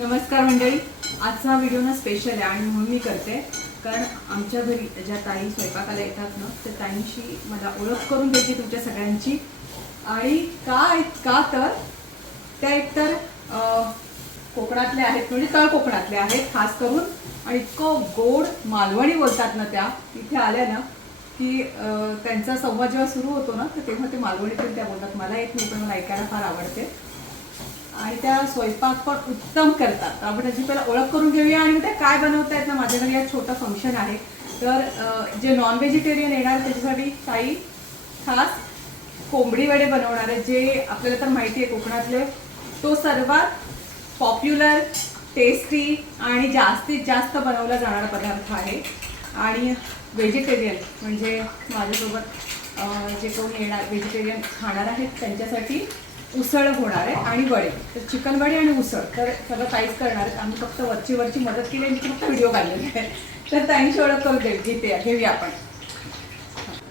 नमस्कार मंडळी, आजचा व्हिडिओ ना स्पेशल आहे आणि म्हणून मी करते कारण आमच्या घरी ज्या ताई स्वयंपाकाला येतात ना त्या ताईंशी मला ओळख करून द्यायची तुमच्या सगळ्यांची. आणि का तर त्या एकतर कोकणातल्या आहेत, म्हणजे तळ कोकणातल्या आहेत खास करून, आणि इतकं गोड मालवणी बोलतात ना त्या. इथे आल्या ना की त्यांचा संवाद जेव्हा सुरू होतो ना तर तेव्हा ते मालवणीतून त्या बोलतात. मला येत नाही पण मला ऐकायला फार आवडते आणि त्या स्वयंपाक पण उत्तम करतात. तर आपण त्याची पहिला ओळख करून घेऊया आणि त्या काय बनवतायत ना. माझ्या घरी एक छोटं फंक्शन आहे, तर जे नॉन व्हेजिटेरियन येणार त्याच्यासाठी ताई खास कोंबडी वडे बनवणार आहे, जे आपल्याला तर माहिती आहे कोकणातले तो सर्वात पॉप्युलर, टेस्टी आणि जास्तीत जास्त बनवला जाणारा पदार्थ आहे. आणि व्हेजिटेरियन म्हणजे माझ्यासोबत जे कोणी येणार व्हेजिटेरियन खाणार आहेत त्यांच्यासाठी उसळ होणार आहे आणि वडे, तर चिकन वडे आणि उसळ तर सगळं ताईच करणार आहेत. आम्ही फक्त वरची मदत केली आणि फक्त व्हिडिओ काढलेले आहे. तर ताईंची ओळख करून घेऊया आपण.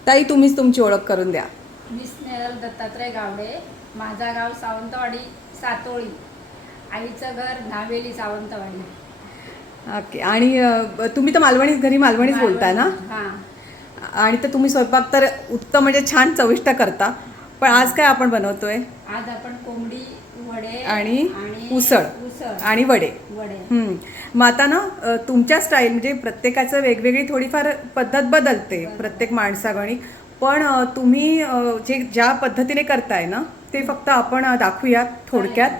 ताई तुम्हीच तुमची ओळख करून द्या. मी स्नेहल दत्तात्रय गावडे, माझा गाव सावंतवाडी सातोळी, आईचं घर नावेली सावंतवाडी. ओके. आणि तुम्ही तर घरी मालवणीच बोलताय ना? हां. आणि तर तुम्ही स्वयंपाक तर उत्तम म्हणजे छान चविष्ट करता. पण आज काय आपण बनवतोय? आज आपण कोंबडी वडे आणि उसळ आणि वडे. मग आता ना तुमच्या स्टाईल म्हणजे प्रत्येकाचं वेगवेगळी थोडीफार पद्धत बदलते प्रत्येक माणसागणी, पण तुम्ही ज्या पद्धतीने करताय ना ते फक्त आपण दाखवूयात थोडक्यात.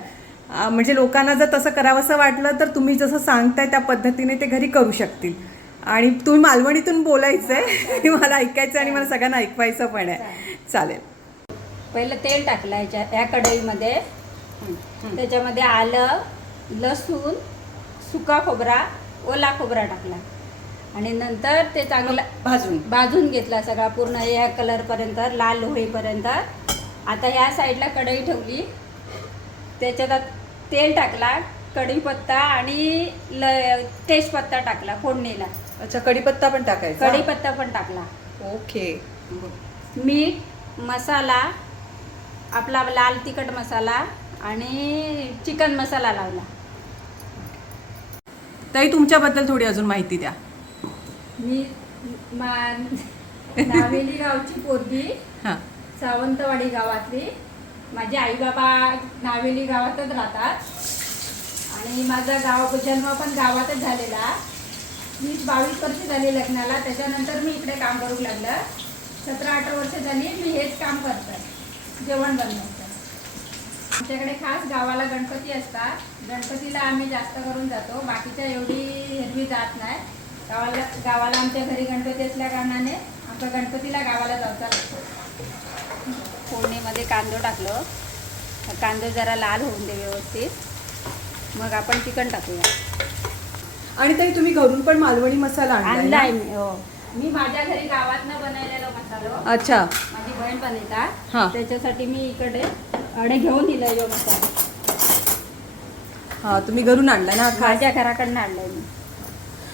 म्हणजे लोकांना जर तसं करावंसं वाटलं तर तुम्ही जसं सांगताय त्या पद्धतीने ते घरी करू शकतील. आणि तुम्ही मालवणीतून बोलायचं आहे मला ऐकायचं आणि मला सगळ्यांना ऐकवायचं पण आहे. चालेल. पहिलं तेल टाकलं या कढईमध्ये, त्याच्यामध्ये आलं, लसूण, सुका खोबरा, ओला खोबरा टाकला आणि नंतर ते चांगलं भाजून घेतला सगळा पूर्ण या कलरपर्यंत, लाल होईपर्यंत. आता ह्या साईडला कढई ठेवली, त्याच्यात तेल टाकला, कढीपत्ता आणि तेजपत्ता टाकला फोडणीला. अच्छा, कढीपत्ता पण टाकायचा? कढीपत्ता पण टाकला. ओके. मीठ, मसाला आपला लाल तिखट मसाला आणि चिकन मसाला लावला. ताई तुमच्याबद्दल थोडी अजून माहिती द्या. मी नावेली गावची पोरगी, सावंतवाडी गावातली. माझे आई बाबा नावेली गावातच राहतात आणि माझा जन्म पण गावातच झालेला. 20-22 वर्ष झाली लग्नाला. त्याच्यानंतर मी इकडे काम करू लागलं. 17-18 वर्ष झाली मी हेच काम करतोय, जेवण बनवतं. आमच्याकडे खास गावाला गणपती असतात. गणपतीला आम्ही जास्त करून जातो, बाकीच्या एवढी एरवी जात नाही. गावाला आमच्या घरी गणपती असल्या कारणाने आमच्या गणपतीला गावाला जायचा लागतो. फोडणीमध्ये कांदो टाकलो, कांदो जरा लाल होऊन दे व्यवस्थित, मग आपण चिकन टाकूया. आणि ताई तुम्ही घरून पण मालवणी मसाला आणलाय? मी माझ्या घरी गावातनं बनवलेला मसाला. अच्छा. माझी बहीण बनवतात, त्याच्यासाठी मी इकडे घेऊन दिलाय जो मसाला. हा, तुम्ही घरून आणला ना? माझ्या घराकडनं आणलाय मी.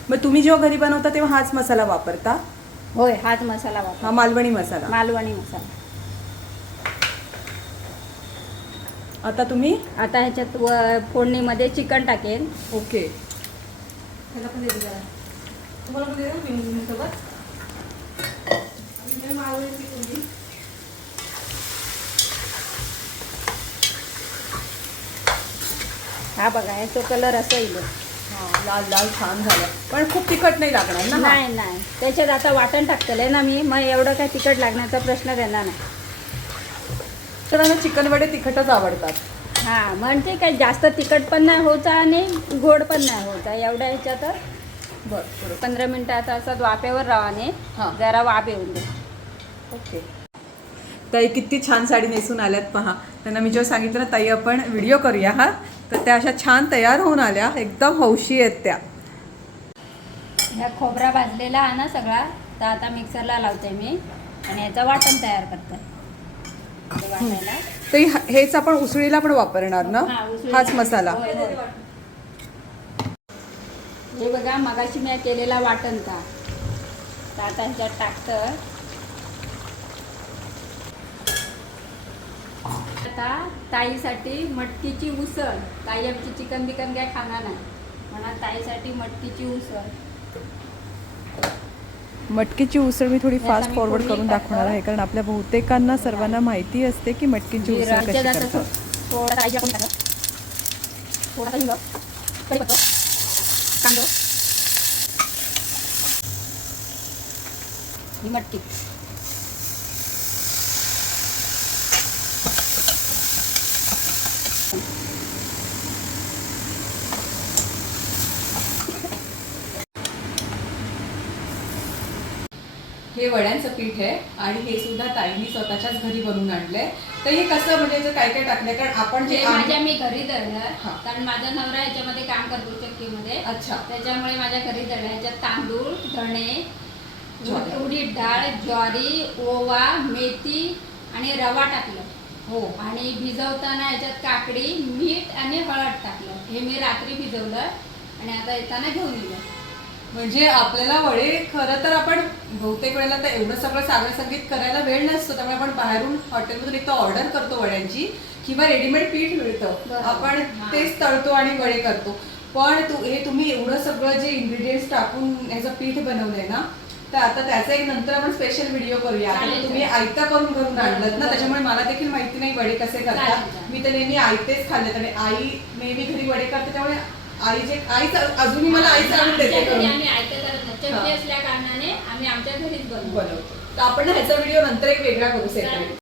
मग तुम्ही जेव्हा घरी बनवता तेव्हा हाच मसाला वापरता? होय, हाच मसाला वापरता. हा मालवणी मसाला. मालवणी मसाला. आता तुम्ही ह्याच्यात फोडणीमध्ये चिकन टाकेन. ओके. हा बघा, तो कलर असं येईल. लाल लाल छान झालं, पण खूप तिखट नाही लागणार ना? नाही, त्याच्यात आता वाटण टाकतलंय ना मी, मग एवढं काय तिखट लागण्याचा प्रश्न येणार नाही. तर चिकन वडे तिखटच आवडतात. हा, म्हणजे काय जास्त तिखट पण नाही होता आणि गोड पण नाही होता एवढ्या ह्याच्यात. बरं, 15 मिनिटाचा असं वाफेवर रवाने जरा वाफ येऊन दे. ओके. ताई किती छान साडी नेसून आल्यात पहा. त्यांना मी जेव्हा सांगितलं ना ताई आपण व्हिडिओ करूया तर त्या अशा छान तयार होऊन आल्या, एकदम हौशी आहेत त्या. ह्या खोबरा भाजलेला आहे ना सगळा, तर आता मिक्सरला लावते मी आणि याचं वाटण तयार करते. तर हेच आपण उसळीला पण वापरणार ना? हाच मसाला. हे बघा, मगाशी मी केलेला वाटण का, तर आता ह्याच्यात टाकतं. आता ताईसाठी मटकीची उसळ. ताई आमची चिकन बिकन काय खाणार नाही, म्हणून ताईसाठी मटकीची उसळ. मटकीची उसळ मी थोडी आता फास्ट मी फॉरवर्ड फोडणी करून दाखवणार टाकतो. आहे, कारण आपल्या बहुतेकांना सर्वांना माहिती असते की मटकीची उसळ जिरं, कशी त्याच्यात करतात. असं थोडं ताईची आपण टाकलं. थोडासा हिंग, कढीपत्ता, कांदा, ही मटकी. हे वड्यांचं पीठ आहे आणि हे सुद्धा ताईंनी स्वतःच्याच घरी बनवून आणलंय. तर हे कसं म्हणजे याचं काय काय टाकलंय, कारण आपण जे हे माझ्या मी घरी दळलं, हा. कारण माझा नवरा याच्यामध्ये काम करतो चक्कीमध्ये. अच्छा. त्याच्यामुळे माझ्या घरी दळलं. ह्याच्यात तांदूळ, धणे, ज्वारी. उडीद डाळ, ज्वारी, ओवा, मेथी आणि रवा टाकलं. हो. आणि भिजवताना याच्यात काकडी, मीठ आणि हळद टाकलं. हे मी रात्री भिजवलं आणि आता येताना घेऊन येलं. म्हणजे आपल्याला वडे खरं तर आपण बहुतेक वेळेला तर एवढं सगळं सागर संगीत करायला वेळ नसतो, त्यामुळे आपण बाहेरून हॉटेलमधून एक तर ऑर्डर करतो वड्यांची, किंवा रेडीमेड पीठ मिळतं, बरोबर. आपण हा. तेच तळतो आणि वडे करतो. पण हे तुम्ही एवढं सगळं जे इन्ग्रेडियंट्स टाकून ह्याचं पीठ बनवलंय ना, तर आता त्याचा एक नंतर आपण स्पेशल व्हिडिओ करूया. आता चालेल, तुम्ही चालेल. आयता करून घरून आणलं ना, बरोबर. त्याच्यामुळे मला देखील माहिती नाही वडे कसे करतात. चालेल, चालेल. मी तर नेहमी आयतेच खाल्लेत आणि आई नेहमी घरी वडे करते, त्यामुळे आईच अजूनही मला आईच आणून देते आमच्या घरी करून. आम्ही ऐकत करत नाही. चटणी हा. असल्या कारणाने आम्ही आमच्या घरीच बनवतो. बनवतो. तर आपण ह्याचा व्हिडिओ नंतर एक वेगळा करू सेपरेट.